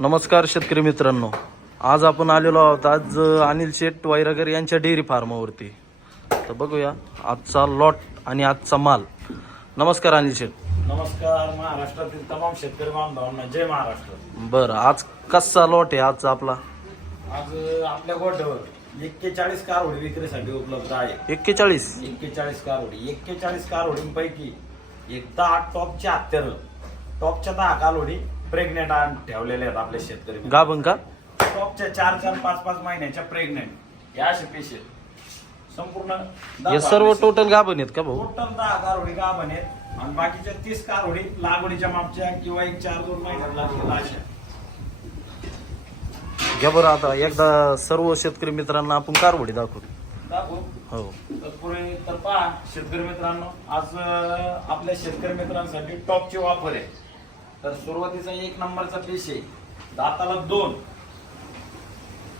नमस्कार शेतकरी मित्रांनो. आज आपण आलेलो आहोत आज अनिल शेठ वायरागर यांच्या डेअरी फार्मावरती. तर बघूया आजचा लॉट आणि आजचा माल. नमस्कार अनिल शेठ. नमस्कार महाराष्ट्रातील तमाम शेतकरी बांधवांना जय महाराष्ट्र. बरं आज कसा लॉट आहे आजचा आपला? आज आपल्या गोठ्यावर एक्केचाळीस कारवडी विक्रीसाठी उपलब्ध आहे. एक्केचाळीस? एक्केचाळीस कारवडी. एक्केचाळीस कारवडींपैकी एक दहा टॉपच्या हत्यार टॉपच्या दहा कारवडी प्रेग्नेंट ठेवलेल्या आहेत आपले शेतकरी गाभण का? टॉपच्या चार चार पाच पाच महिन्याच्या प्रेग्नेंट या असे पेशे संपूर्ण दहा हे सर्व टोटल गाभण आहेत का भाऊ? टोटल दहा कारवडी का बनेत आणि बाकीच्या तीस कारवडी लागवडीच्या मागच्या किंवा एक चार दोन महिन्यात लागलेल्या अशा. घ्या बरं आता. एकदा सर्व शेतकरी मित्रांना आपण कारवडी दाखवू. दाखवू? हो. तत्पूर्वी तर पहा शेतकरी मित्रांनो आज अं, आपल्या शेतकरी मित्रांसाठी टॉपची वापर आहे. तर सुरुवातीचा एक नंबरचा पीस आहे. दाताला दोन.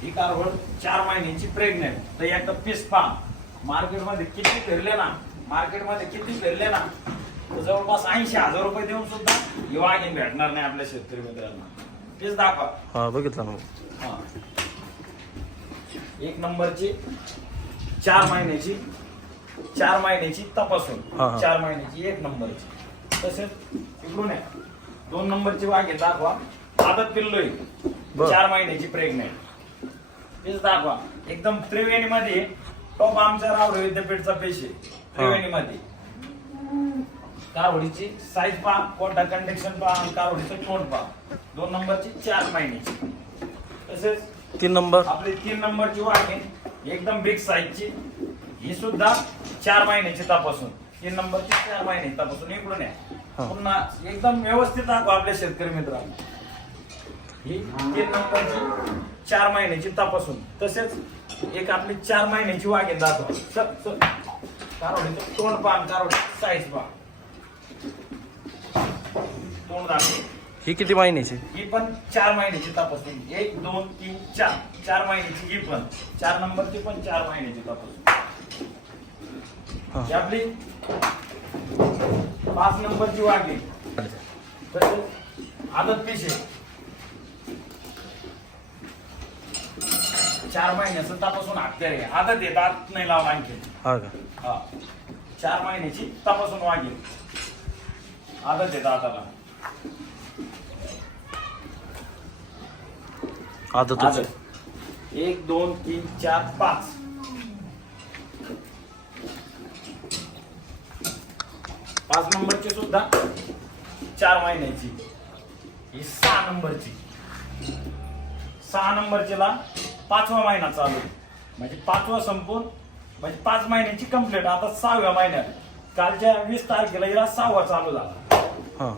ही कारवड चार महिन्याची प्रेग्नेंट तर एकदा पीस पहा. मार्केटमध्ये किती फिरले ना? मार्केटमध्ये किती फिरले ना? तर जवळपास ऐंशी हजार रुपये देऊन सुद्धा ही वाघीण भेटणार नाही आपल्या शेतकरी मित्रांना. पीस दाखवा. हा बघितलं ना. हा. एक नंबरची चार महिन्याची चार महिन्याची तपासून. हा, हा. चार महिन्याची एक नंबरची. तसेच इकडून आहे दोन नंबरची वाघे दाखवा. आदत पिल्लोय बर. चार महिन्याची प्रेग्नेंट तेच दाखवा. एकदम त्रिवेणी मध्ये टॉप आमच्या रावरे विद्यापीठचा पेश आहे. त्रिवेणी मध्ये कारवडीची साईज पहा कोणता कंडिक्शन पहा आणि कारवडीचं तोंड पहा. दोन नंबरची चार महिन्याची. तसेच तीन नंबर. आपली तीन नंबरची वाघे एकदम बिग साईजची ही सुद्धा चार महिन्याची तपासून. तीन नंबरची चार महिन्याची तपासून इकडून आहे. पुन्हा एकदम व्यवस्थित दाखवा आपल्या शेतकरी मित्रांना. ही तीन नंबरची चार महिन्याची तपासून. तसेच एक आपली चार महिन्याची वाघे दाखवा. सर तोंड पान कारवडी साईज पहा. तोंड दाखवा. ही किती महिन्याची? ही पण चार महिन्याची तपासणी एक दोन तीन चार. चार महिन्याची ही पण. चार नंबरची पण चार महिन्याची तपासणी. ही आपली पाच नंबरची तसेच आदत पिशे चार महिन्याचं तपासून हत्यार आहे. आदत येत आत नाही लावला आणखी. हा का? चार महिन्याची तपासून वाघे आदत येत आताला आदतच आदत. एक दोन तीन चार पाच. पाच नंबरची सुद्धा चार महिन्याची. ही सहा नंबरची. सहा नंबरचीला पाचवा महिना चालू. म्हणजे पाचवा संपून म्हणजे पाच महिन्याची कंप्लीट आता सहाव्या महिन्यात. कालच्या वीस तारखेला हिला सहावा चालू झाला. हा.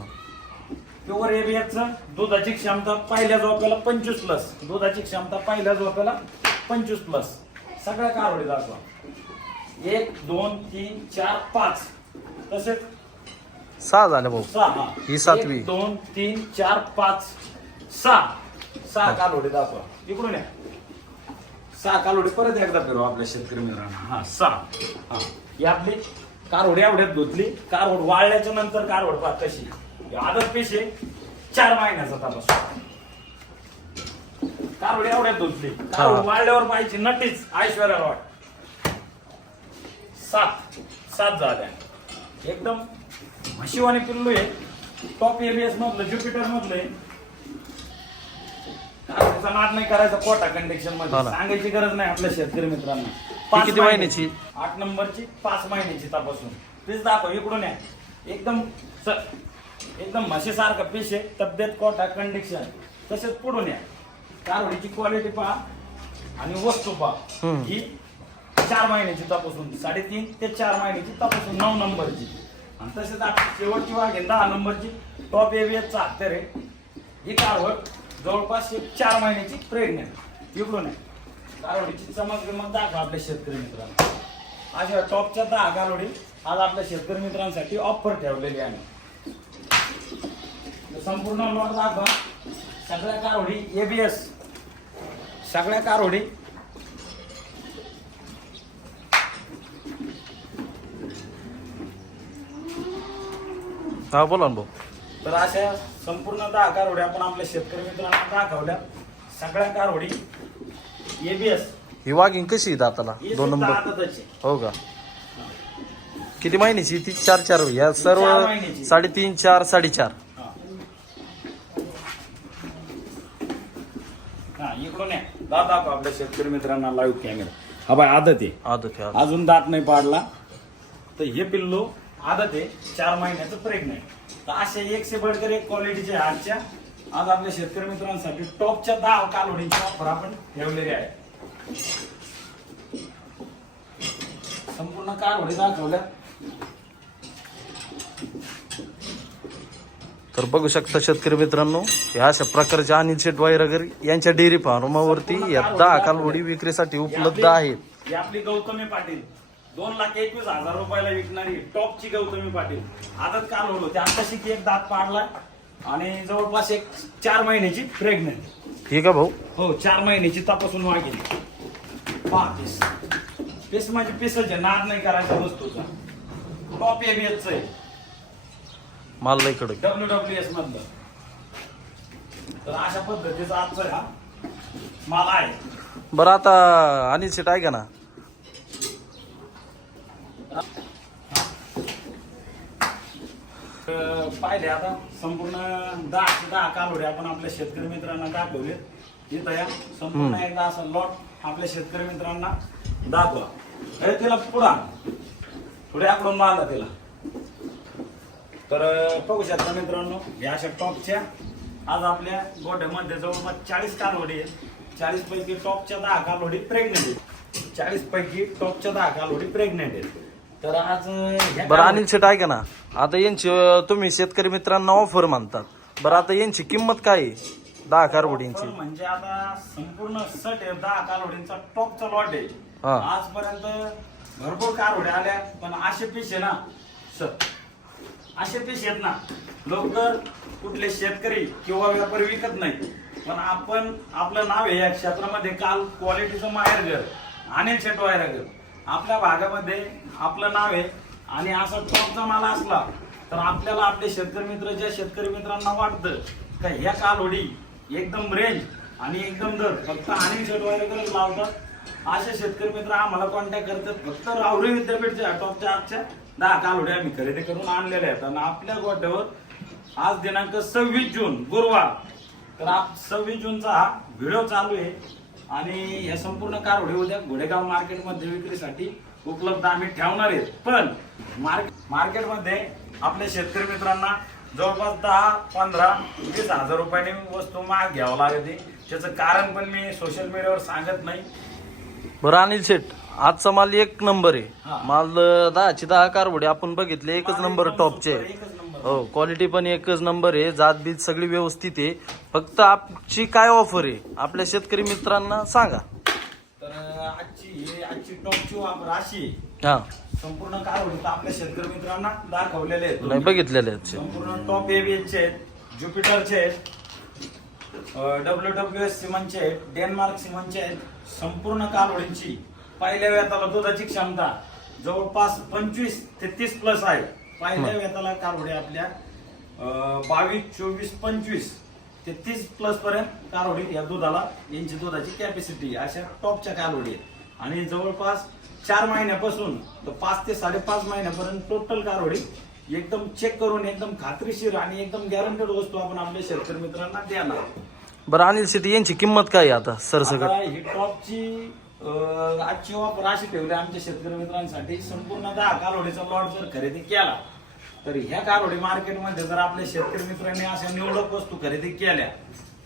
प्युअर एबीएफचं दुधाची क्षमता पहिल्या झोप्याला पंचवीस प्लस दुधाची क्षमता पहिल्या झोप्याला पंचवीस प्लस सगळ्या कारवडी दाखवा एक दोन तीन चार पाच. तसेच सहा झाल्या भाऊ. सहा ही. सातवी. एक, दोन तीन चार पाच सहा. सहा कालोडी दाखवा इकडून या. सहा कालोडी परत एकदा फिरवा आपल्या शेतकरी मित्रांना. हा सहा. हा. ही आपली कारवड एवढ्यात धुतली. कारवड वाळल्याच्या नंतर कारवड पहा कशी? ही आदत पेशे चार महिन्याचा तपास. कारवड एवढ्यात धुतली. कारवड. वाळल्यावर पाहिजे नटीच ऐश्वर्या वाट सात. सात झाल्या. एकदम म्हशीवाने पिल्लू आहे. टॉप एबीएस मधलं ज्युपिटर मधलं आहे. त्याचा नाद नाही करायचा कोटा कंडिक्शनमध्ये. हा. सांगायची गरज नाही आपल्या शेतकरी मित्रांना. ही किती महिन्याची? आठ नंबरची पाच महिन्याची तपासून. तेच दाखव इकडून या. एकदम स- एकदम म्हशीसारखं पीस आहे. तब्येत कोटा कंडिक्शन तसेच पुढून या. कारवडीची क्वालिटी पहा आणि वस्तू पहा. हम्म. ही चार महिन्याची तपासून. साडेतीन ते चार महिन्याची तपासून. नऊ नंबरची. आणि तसेच आपली शेवटची वाघ आहे दहा नंबरची. टॉप एव्हिएसचा हत्यार आहे. ही कारवड जवळपास एक चार महिन्याची प्रेग्नेंट इकडून आहे. कारवडीची चमक गमक दाखवा आपल्या शेतकरी मित्रांना. अशा टॉपच्या दहा कारवडी आज आपल्या शेतकरी मित्रांसाठी ऑफर ठेवलेली आहे. संपूर्ण लॉट दाखवा. सगळ्या कारवडी एबीएस सगळ्या कारवडी हा बोला ना भाऊ. तर अशा संपूर्ण दहा कारवड्या आपण आपल्या शेतकरी मित्रांना दाखवल्या. सगळ्या कारवडी एबीएस ही वाघिंग कशी आहे दाताला दोन नंबर हो का? किती महिन्याची? ती चार चार या सर्व चार महिन्याची. साडेतीन चार साडेचार. हा. इकडून या. दात दाखव आपल्या शेतकरी मित्रांना लाईव्ह कॅमेरा हा बाय आदत आहे आदत आहे. अजून दात नाही पाडला. तर हे पिल्लू आदत आहे चार महिन्याचं प्रेग्नेंट तर अशा एकशे बडकर एक क्वालिटीचे आजच्या आज आपल्या शेतकरी मित्रांसाठी टॉपच्या दहा कालोडींची ऑफर आपण ठेवलेली आहे. संपूर्ण कालोडी दाखवल्या. तर बघू शकता शेतकरी मित्रांनो या अशा प्रकारच्या अनिल शेट वगैरे यांच्या डेअरी फार्मावरती या दहा कालवडी विक्रीसाठी उपलब्ध आहेत. आपली गौतमी पाटील. दोन लाख एकवीस हजार रुपयाला विकणारी टॉपची गौतमी पाटील. आदत काल होतो त्या आताशी एक दात पाडला आणि जवळपास एक चार महिन्याची प्रेग्नेंट ठीक आहे भाऊ. हो चार महिन्याची तपासून वागेली पहा पीस पीस म्हणजे पीसच आहे नाद नाही करायचा वस्तूचा. टॉप एबीएच आहे. माल लय कडक. डब्ल्यू डब्ल्यू एस मधलं. तर अशा पद्धतीचा आजचा हा माल आहे. बरं आता अनिल शेट आहे का ना? पाहिले आता संपूर्ण दहा दहा कालोडे आपण आपल्या शेतकरी मित्रांना दाखवले. इथं या संपूर्ण एकदा असा लॉट आपल्या शेतकरी मित्रांना दाखवा. हे तिला पुढा पुढे आकडून मारला तिला. तर बघू शकता मित्रांनो या अशा टॉपच्या आज आपल्या गोठ्यामध्ये जवळपास चाळीस कालवडी आहेत. चाळीस पैकी टॉपच्या दहा कालवडी प्रेग्नेंट आहेत. चाळीस पैकी टॉपच्या दहा कालवडी प्रेग्नेंट आहेत. तर आज ह्या बरं अनिल शेट आहे का ना. आता यांची अं, तुम्ही शेतकरी मित्रांना ऑफर म्हणतात बरं आता यांची किंमत काय आहे? दहा कारवडींची. म्हणजे आता संपूर्ण सट आहे दहा कालवडींचा टॉपचा लॉट आहे. हा. आजपर्यंत भरपूर कारवड्या आल्या पण असे पीस आहे ना सर असे पीस आहेत ना लोक कुठले शेतकरी किंवा व्यापारी विकत नाही. पण आपण आपलं नाव आहे या क्षेत्रामध्ये काल क्वालिटीचं माहेरघर अनिल शेटवायरघर आपल्या भागामध्ये आपलं नाव आहे आणि असा टॉपचा माल असला तर आपल्याला आपले शेतकरी मित्र ज्या शेतकरी मित्रांना वाटतं का ह्या कालोडी एकदम रेंज आणि एकदम दर फक्त आणि शेटवायरघरच लावतात. असे शेतकरी मित्र आम्हाला कॉन्टॅक्ट करतात. फक्त राहुरी विद्यापीठच्या टॉपच्या आजच्या दहा कालोड्या आम्ही खरेदी करून आणलेल्या आहेत. आणि आपल्या गोट्यावर आज दिनांक सव्वीस जून गुरुवार. तर आप सव्वीस जूनचा हा व्हिडिओ चालू आहे. आणि या संपूर्ण कारवडे उद्या घोडेगाव मार्केटमध्ये विक्रीसाठी उपलब्ध आम्ही ठेवणार आहेत पण मार्केट मार्केटमध्ये आपल्या शेतकरी मित्रांना जवळपास दहा पंधरा वीस हजार रुपयाने वस्तू महाग घ्यावं लागते त्याचं कारण पण मी सोशल मीडियावर सांगत नाही बरं अनिल शेट आजचा माल एक नंबर आहे. माल दहाची दहा कारवडी आपण बघितले एकच नंबर टॉपचे. एकच. हो क्वालिटी पण एकच नंबर आहे. जात बीत सगळी व्यवस्थित आहे. फक्त आपची काय ऑफर आहे? आपल्या शेतकरी मित्रांना सांगा. तर आजची आजची टॉपची वापर अशी. हा. संपूर्ण काय होईल आपल्या शेतकरी मित्रांना दाखवलेले आहेत. नाही बघितलेले आहेत. संपूर्ण टॉप एबीएचे आहेत ज्युपिटरचे आहेत डब्ल्यू डब्ल्यू एस सिमनचे आहेत डेन्मार्क सिमनचे आहेत. संपूर्ण कालोडींची पहिल्या वेताला दुधाची क्षमता जवळपास पंचवीस ते तीस प्लस आहे. पहिल्या वेताला कालोडी आपल्या बावीस चोवीस पंचवीस ते तीस प्लस पर्यंत कालोडी या दुधाला यांची दुधाची कॅपॅसिटी अशा टॉपच्या कालोडी आहेत. आणि जवळपास चार महिन्यापासून तर पाच ते साडेपाच महिन्यापर्यंत टोटल कारोडी एकदम चेक करून एकदम खात्रीशीर आणि एकदम गॅरंटेड वस्तू आपण आपल्या शेतकरी मित्रांना देणार. बरं अनिल शेट यांची किंमत काय आहे आता सरसकट ही टॉपची अं, आजची ऑफर अशी ठेवली आमच्या शेतकरी मित्रांसाठी. संपूर्ण दहा कालोडीचा लॉट जर खरेदी केला तर ह्या कारोडी मार्केटमध्ये जर आपल्या शेतकरी मित्रांनी अशा निवडक वस्तू खरेदी केल्या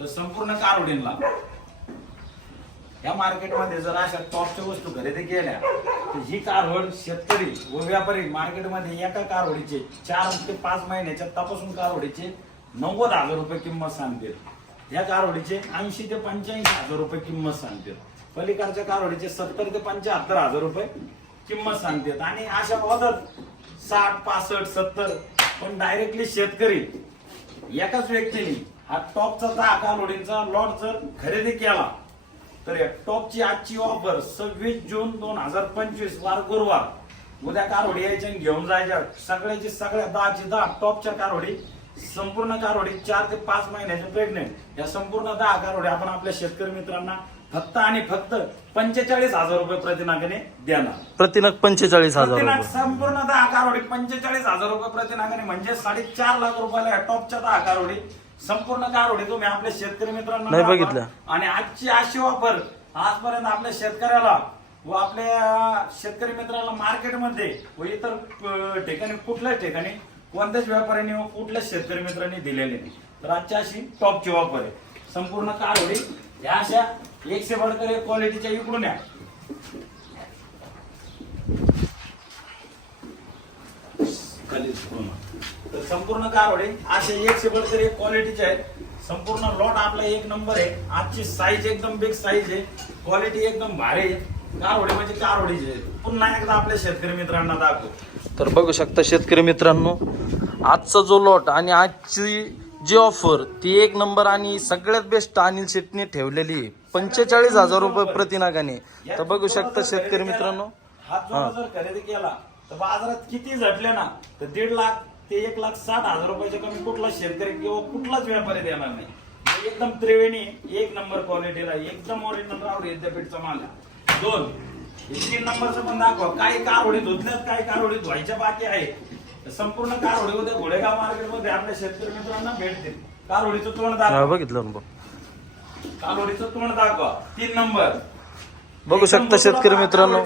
तर संपूर्ण कारोडींना या मार्केटमध्ये जर अशा टॉपच्या वस्तू खरेदी केल्या तर ही कारवड शेतकरी व व्यापारी मार्केटमध्ये एका कारवडीचे चार ते पाच महिन्याच्या तपासून कारवडीचे नव्वद हजार रुपये किंमत सांगतील. या कारवडीचे ऐंशी ते पंच्याऐंशी हजार रुपये किंमत सांगतील. पलीकडच्या कारवडीचे सत्तर ते पंच्याहत्तर हजार रुपये किंमत सांगतात. आणि अशा ऑर्डर साठ पासष्ट सत्तर पण डायरेक्टली शेतकरी एकाच व्यक्तीने हा टॉपचा दहा कारवडींचा लॉट जर खरेदी केला तर या टॉपची आजची ऑफर सव्वीस जून दोन हजार पंचवीस वार गुरुवार. उद्या कारवडी यायच्या घेऊन जायच्या. सगळ्याची सगळ्या दहाची दहा टॉपच्या कारवडी संपूर्ण कारवडी चार ते पाच महिन्याचे प्रेग्नेंट या संपूर्ण दहा कारवडी आपण आपल्या शेतकरी मित्रांना फक्त आणि फक्त पंचेचाळीस हजार रुपये प्रतिनागाने देणार. प्रतिनग पंचेचाळीस हजार प्रतिनाग रुपये. संपूर्ण दहा पंचेचाळीस हजार रुपये प्रतिनागाने म्हणजे साडेचार लाख रुपयाला टॉपच्या दहा कारवडी. संपूर्ण कारवडी तुम्ही आपल्या शेतकरी मित्रांना नाही दाखवा. बघितल्या. आणि आजची अशी ऑफर आजपर्यंत आपल्या शेतकऱ्याला व आपल्या शेतकरी मित्राला मार्केटमध्ये व इतर अं, ठिकाणी कुठल्याच ठिकाणी कोणत्याच व्यापाऱ्यांनी व कुठल्याच शेतकरी मित्रांनी दिलेली नाही. तर आजची अशी टॉपची ऑफर आहे. संपूर्ण कारवडी या अशा एकशे बडकर एक क्वालिटीच्या इकडून या. खाली पूर्ण. तर संपूर्ण कारवडे अशा एकशे बडकर एक क्वालिटीचे आहेत. संपूर्ण लॉट आपला एक नंबर आहे. आजची साईज एकदम बिग साईज आहे. क्वालिटी एकदम भारी आहे. कारवडे म्हणजे कारवडीचे पुन्हा एकदा आपल्या शेतकरी मित्रांना दाखव तर बघू शकता शेतकरी मित्रांनो आजचा जो लॉट आणि आजची जी ऑफर ती एक नंबर आणि सगळ्यात बेस्ट अनिल शेटने ठेवलेली आहे. पंचेचाळीस हजार रुपये प्रतिनागाने तर बघू शकता शेतकरी मित्रांनो. हा जर खरेदी केला तर बाजारात किती झटले ना तर दीड लाख ते एक लाख साठ हजार रुपयाच्या कमी कुठला शेतकरी किंवा कुठलाच व्यापारी देणार नाही. एकदम त्रिवेणी एक नंबर क्वालिटीला एकदम ओरिजिनल राहुल विद्यापीठचा माल आहे. दोन हे तीन नंबरचं पण दाखवा. काही कारवडी धुतल्यात काही कारवडी धुवायच्या बाकी आहे. संपूर्ण कारवडी उद्या घोडेगाव मार्केटमध्ये आपल्या शेतकरी मित्रांना भेटतील कारवडीचं तोंड हा, दाखवा बघितलं ना बघ. कारवडीचं तोंड दाखवा. तीन नंबर. बघू शकता शेतकरी मित्रांनो.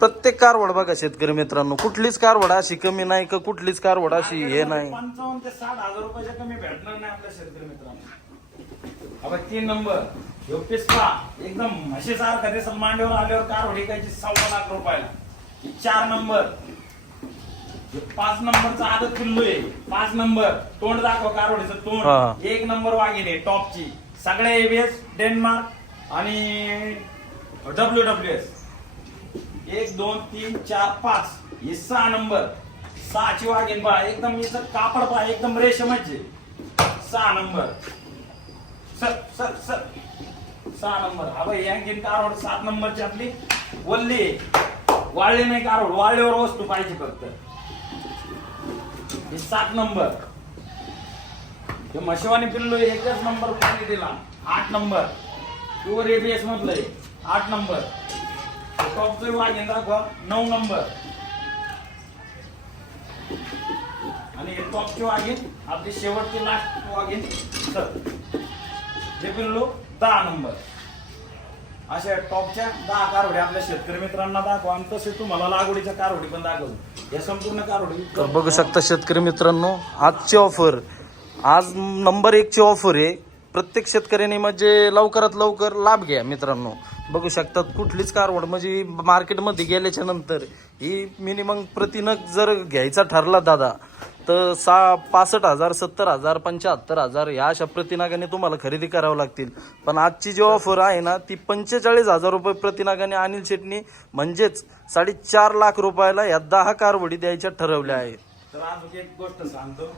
प्रत्येक कारवड बघा शेतकरी मित्रांनो. कुठलीच कारवड अशी कमी नाही का कुठलीच कारवड अशी हे नाही. पंचावन्न ते साठ हजार रुपयाच्या कमी भेटणार नाही आपल्या शेतकरी मित्रांना. अबे तीन नंबर. ह्यो पिस्पा एकदम म्हशीसारखा दिसल मांडीवर आल्यावर कार विकायची सव्वा लाख रुपयाला. चार नंबर. पाच नंबरचा आदत पिल्लू आहे. पाच नंबर. तोंड दाखव कारवडीचं. तोंड. एक नंबर आहे टॉपची. सगळे एबीएस डेन्मार्क आणि डब्ल्यू डब्ल्यू एस एक दोन तीन चार पाच. हे सहा नंबर. सहाची वाघीन पहा एकदम हिचं कापड पहा एकदम रेशमच सहा नंबर. Sir sir sir. सहा नंबर. हा बाई यांकीन कारवड सात नंबरची आपली वल्ली. वाळली नाही कारवड. वाळल्यावर वस्तू पाहिजे फक्त. सात नंबर. हे मशिवानी पिल्लो एकच नंबर क्वालिटीला आठ नंबर. प्युअर एबीएस मधलं आहे आठ नंबर. टॉपचं वाघीन दाखवा. नऊ नंबर. आणि हे टॉपची वाघीन आपली शेवटची लास्ट वाघीन सर. हे पिल्लू दहा नंबर. अशा टॉपच्या दहा कारवडी आपल्या शेतकरी मित्रांना दाखवा. आणि तसे तुम्हाला लागवडीच्या कारवडी पण दाखवू या संपूर्ण कारवडी तर बघू शकता शेतकरी मित्रांनो आजची ऑफर आज नंबर एकची ऑफर आहे. प्रत्येक शेतकऱ्याने म्हणजे लवकरात लवकर लाभ घ्या मित्रांनो. बघू शकतात कुठलीच कारवड म्हणजे मार्केटमध्ये गेल्याच्यानंतर ही मिनिमम प्रतिनग जर घ्यायचा ठरला दादा तर सा पासष्ट हजार सत्तर हजार पंच्याहत्तर हजार या अशा प्रतिनागाने तुम्हाला खरेदी करावं लागतील. पण आजची जी ऑफर आहे ना ती पंचेचाळीस हजार रुपये प्रतिनागाने अनिल शेटनी म्हणजेच साडेचार लाख रुपयाला या दहा कारवडी द्यायच्या ठरवल्या आहेत. तर आज एक गोष्ट सांगतो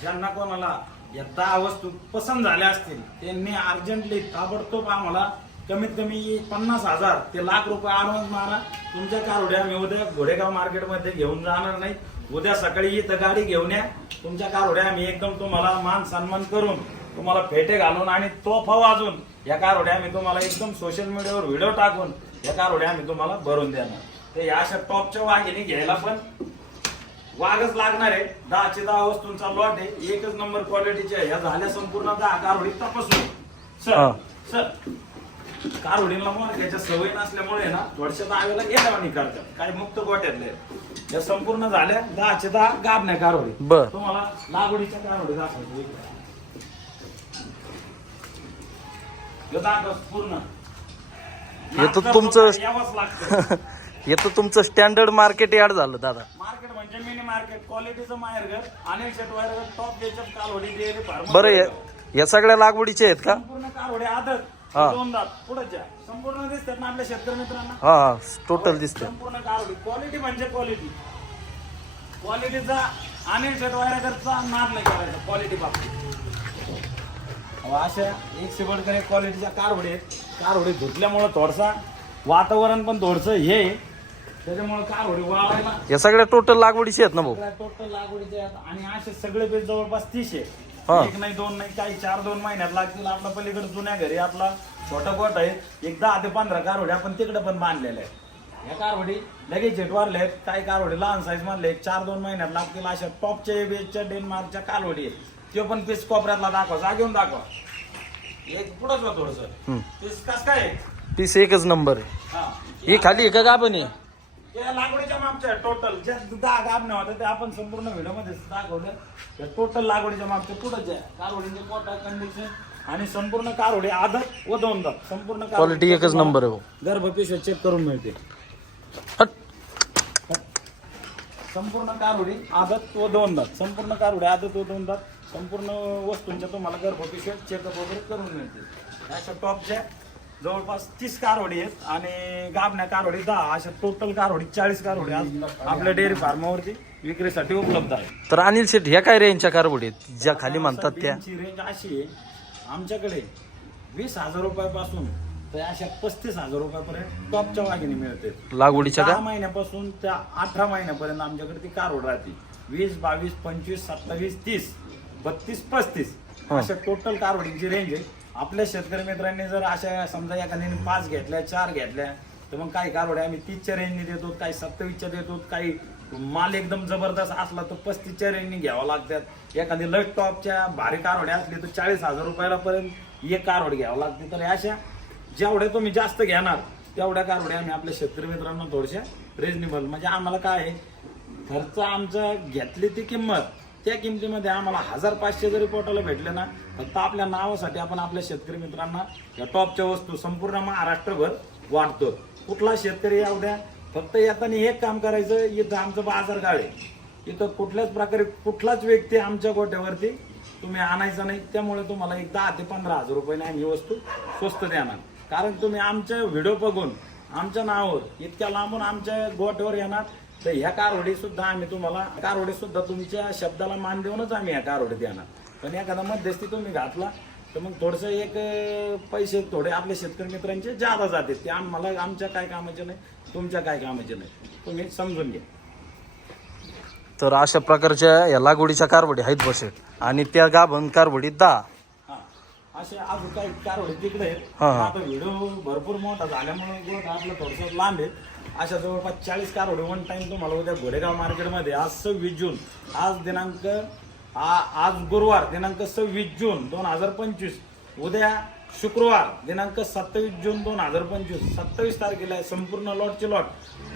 ज्यांना कोणाला या दहा वस्तू पसंत झाल्या असतील त्यांनी अर्जंटली ताबडतोब आम्हाला कमीत कमी पन्नास हजार ते लाख रुपये ऍडव्हान्स मारा. तुमच्या कारवड्या मी उद्या घोडेगाव मार्केटमध्ये घेऊन जाणार नाही. उद्या सकाळी इथं गाडी घेऊन या. तुमच्या कारवड्या आम्ही एकदम तुम्हाला मान सन्मान करून तुम्हाला फेटे घालून आणि तोफा वाजून या कारवड्या आम्ही तुम्हाला एकदम सोशल मीडियावर व्हिडिओ टाकून या कारवड्या आम्ही तुम्हाला भरून देणार. ते या अशा टॉपच्या वाघिणी घ्यायला पण वाघच लागणार आहे. दहाचे दहा वस्तूंचा लॉट आहे. एकच नंबर क्वालिटीचे आहे या झाल्या संपूर्ण दहा कारवडी तपासून. हा. सर सर कारवडीला मोरक्याच्या सवय नसल्यामुळे ना थोडशा दहाव्याला गेल्यावानी करतात. काही मुक्त गोट्यातले या संपूर्ण झाल्या दहाचे दहा गाबण्या कारवडी बर. तुम्हाला लागवडीच्या कारवडी दाखवतो ह्यो दाखव पूर्ण. हे तर तुमचं- यावंच लागतं. हे तर तुमचं स्टँडर्ड मार्केट यार्ड झालं दादा. मार्केट म्हणजे मिनी मार्केट क्वालिटीचं माहेरघर अनिल शेट वायरघर टॉप याच्यात कालवडी बरं या- या सगळ्या लागवडीचे आहेत का? संपूर्ण कालवडी आदत. हा. दोन दात पुढच्या संपूर्ण दिसतात ना आपल्या शेतकरी मित्रांना? हा हा. टोटल दिसते संपूर्ण कालवडी. क्वालिटी म्हणजे क्वालिटी क्वालिटीचा अनिल शेट वायरघरचा नाद नाही करायचा क्वालिटी बाबतीत. अहो, अशा एक शेवटकर एक क्वालिटीच्या कारवडी आहेत. कारवडी धुतल्यामुळं थोडसा वातावरण पण थोडस हे आहे. त्याच्यामुळे कारवडी वाळायला या सगळ्या टोटल लागवडीचे आहेत ना भाऊ? टोटल लागवडीचे आहेत आणि असे सगळे बेस जवळपास तीस हा. एक नाही दोन नाही काही चार दोन महिन्यात लागतील. आपला पलीकडे जुन्या घरी आपला छोटा गोट आहे. एक दहा ते पंधरा कारवडी आपण तिकडे पण बांधलेल्या आहेत. या कारवडी? लगेच झेटवारले आहेत. काही कारवडी लहान साईज मधले एक चार दोन महिन्यात लागतील अशा टॉपच्या बेसच्या डेन्मार्कच्या कारवडी आहेत. ते पण पीस कोपऱ्यातला दाखवा. जा घेऊन दाखवा. एक पुढंच थोडस. पीस कस काय आहे? पीस एकच नंबर आहे. हा. ही खाली आहे का गाभण आहे? या लागवडीच्या टोटल ज्या ते आपण संपूर्ण व्हिडिओमध्ये दाखवलं त्या टोटल लागवडीच्या मागच्या पुढे कारवडीचे कोटा कंडिशन आणि संपूर्ण कारवडी आदत व दोन दात संपूर्ण क्वालिटी एकच नंबर आहे गर्भपिशव्या चेक करून मिळते. संपूर्ण कारवडी आदत व दोन दात संपूर्ण कारवडी आदत व दोन दात संपूर्ण वस्तूंच्या तुम्हाला गर्भपिशव्या चेकअप वगैरे करून मिळते. अशा टॉपच्या जवळपास तीस कारवडी आहेत आणि गाबण्या कारवडी दहा अशा टोटल कारवडी चाळीस कारवडी आज आपल्या डेअरी फार्मावरती विक्रीसाठी उपलब्ध आहे तर अनिल शेठ ह्या काय रेंजच्या कारवडी आहेत? ज्या खाली म्हणतात त्या. रेंज अशी आहे आमच्याकडे वीस हजार रुपयापासून तर अशा पस्तीस हजार रुपयापर्यंत टॉपच्या वाघिणी मिळते. लागवडीच्या दहा महिन्यापासून त्या अठरा महिन्यापर्यंत आमच्याकडे ती कारवड राहते. वीस बावीस पंचवीस सत्तावीस तीस बत्तीस पस्तीस हा. अशा टोटल कारवडीची रेंज आहे. आपल्या शेतकरी मित्रांनी जर अशा समजा एखाद्याने पाच घेतल्या चार घेतल्या तर मग काही कारवड्या आम्ही तीसच्या रेंजने देतो काही सत्तावीसच्या देतो काही माल एकदम जबरदस्त असला तर पस्तीसच्या रेंजने घ्यावा लागतात. एखादी लट टॉपच्या भारी कारवड्या असली तर चाळीस हजार रुपयाला पर्यंत एक कारवड घ्यावं लागते. तर अशा जेवढ्या तुम्ही जास्त घेणार तेवढ्या कारवड्या आम्ही आपल्या शेतकरी मित्रांना थोडशा रिजनेबल म्हणजे आम्हाला काय आहे खर्च आमचा घेतली ती किंमत त्या किमतीमध्ये आम्हाला हजार पाचशे जरी पोटाला भेटले ना फक्त आपल्या नावासाठी आपण आपल्या शेतकरी मित्रांना या टॉपच्या वस्तू संपूर्ण महाराष्ट्रभर वाटतो कुठला शेतकरी येऊ द्या फक्त येताना एक काम करायचं इथं आमचं बाजार गाळ आहे. इथं कुठल्याच प्रकारे कुठलाच व्यक्ती आमच्या गोट्यावरती तुम्ही आणायचा नाही त्यामुळे तुम्हाला एक दहा ते पंधरा हजार रुपयाने आम्ही ही वस्तू स्वस्त देणार. कारण तुम्ही आमच्या व्हिडिओ बघून आमच्या नावावर इतक्या लांबून आमच्या गोट्यावर येणार तर ह्या कारवडी सुद्धा आम्ही तुम्हाला कारवडी सुद्धा तुमच्या शब्दाला मान देऊनच आम्ही ह्या कारवडी देणार पण एखादा मध्यस्थी तुम्ही घातला तर मग थोडस एक पैसे थोडे आपल्या शेतकरी मित्रांचे जादा जाते. ते आम्हाला आमच्या काय कामाचे नाही तुमच्या काय कामाचे नाही. तुम्ही समजून घ्या. तर अशा प्रकारच्या या लागवडीच्या कारवडी आहेत बसेट आणि त्या गाभण कारवडी दहा हा. असे अजून काही कारवडी तिकडे आहेत. हा, हा. आता व्हिडिओ भरपूर मोठा झाल्यामुळे आपलं थोडस लांब आहे अशा जवळपास चाळीस कार वन टाईम तुम्हाला उद्या घोडेगाव मार्केटमध्ये आज सव्वीस जून आज दिनांक आ- आज गुरुवार दिनांक सव्वीस जून दोन हजार पंचवीस उद्या शुक्रवार दिनांक सत्तावीस जून दोन हजार पंचवीस सत्तावीस तारखेला आहे संपूर्ण लॉटचे लॉट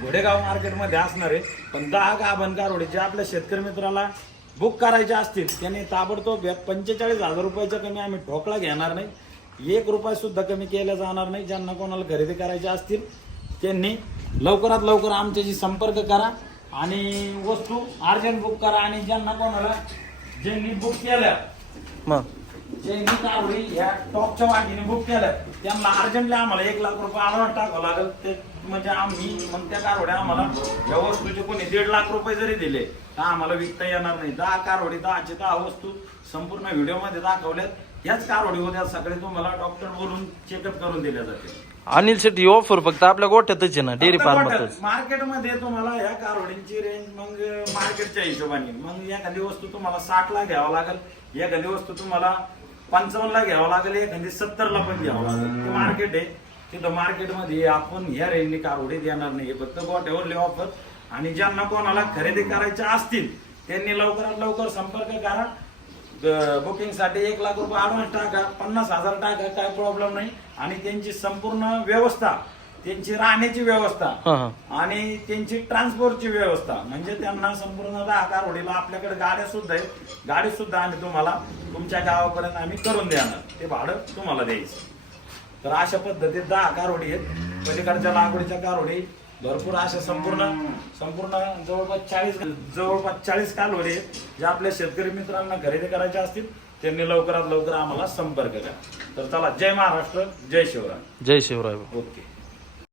घोडेगाव मार्केटमध्ये असणार आहे. पण दहा गाभण कारवडी जे आपल्या शेतकरी मित्राला बुक करायचे असतील त्यांनी ताबडतोब पंचेचाळीस हजार रुपयाच्या कमी आम्ही ठोकळा घेणार नाही. एक रुपयासुद्धा कमी केला जाणार नाही. ज्यांना कोणाला खरेदी करायचे असतील त्यांनी लवकरात लवकर आमच्याशी संपर्क करा आणि वस्तू अर्जंट बुक करा आणि ज्यांना कोणाला ज्यांनी बुक केल्या मग? ज्यांनी कारवडी ह्या टॉपच्या वाटीने बुक केल्या त्यांना अर्जंटली आम्हाला एक लाख रुपये आम्हाला टाकावं लागेल. ते म्हणजे आम्ही मग त्या कारवड्या आम्हाला या वस्तूचे कोणी दीड लाख रुपये जरी दिले तर आम्हाला विकता येणार नाही. दहा कारवडी दहाचे दहा वस्तू संपूर्ण व्हिडिओमध्ये दाखवल्यात. याच तुम्हाला डॉक्टर बोलून चेकअप करून दिल्या जाते अनिल ही ऑफर फक्त आपल्या गोठ्यातच आहे ना डेअरी फार्मातच मार्केटमध्ये तुम्हाला या कारवडींची रेंज मग मार्केटच्या हिशोबाने. मग एखादी वस्तू तुम्हाला साठ ला घ्यावं लागेल एखादी वस्तू तुम्हाला पंचावन्न ला घ्यावं लागेल एखादी सत्तर ला पण घ्यावं लागेल. ते मार्केट आहे. तिथं मार्केटमध्ये आपण ह्या रेंजने कारवडी देणार नाही. फक्त गोट्यावरले ऑफर आणि ज्यांना कोणाला खरेदी करायच्या असतील त्यांनी लवकरात लवकर संपर्क करा. बुकिंगसाठी एक लाख रुपये ऍडव्हान्स टाका पन्नास हजार टाका काय प्रॉब्लेम नाही. आणि त्यांची संपूर्ण व्यवस्था त्यांची राहण्याची व्यवस्था आणि त्यांची ट्रान्सपोर्टची व्यवस्था. म्हणजे त्यांना संपूर्ण दहा कारवडीला आपल्याकडे गाड्या सुद्धा आहेत. गाडी सुद्धा आम्ही तुम्हाला तुमच्या गावापर्यंत आम्ही करून देणार. ते भाडं तुम्हाला द्यायचं. तर अशा पद्धतीत दहा कारवडी आहेत. पलीकडच्या लागवडीच्या कारवडी भरपूर अशा संपूर्ण संपूर्ण जवळपास चाळीस जवळपास चाळीस आहेत ज्या आपल्या शेतकरी मित्रांना खरेदी करायच्या असतील त्यांनी लवकरात लवकर आम्हाला संपर्क करा. तर चला जय महाराष्ट्र जय शिवराय. जय शिवराय. ओके.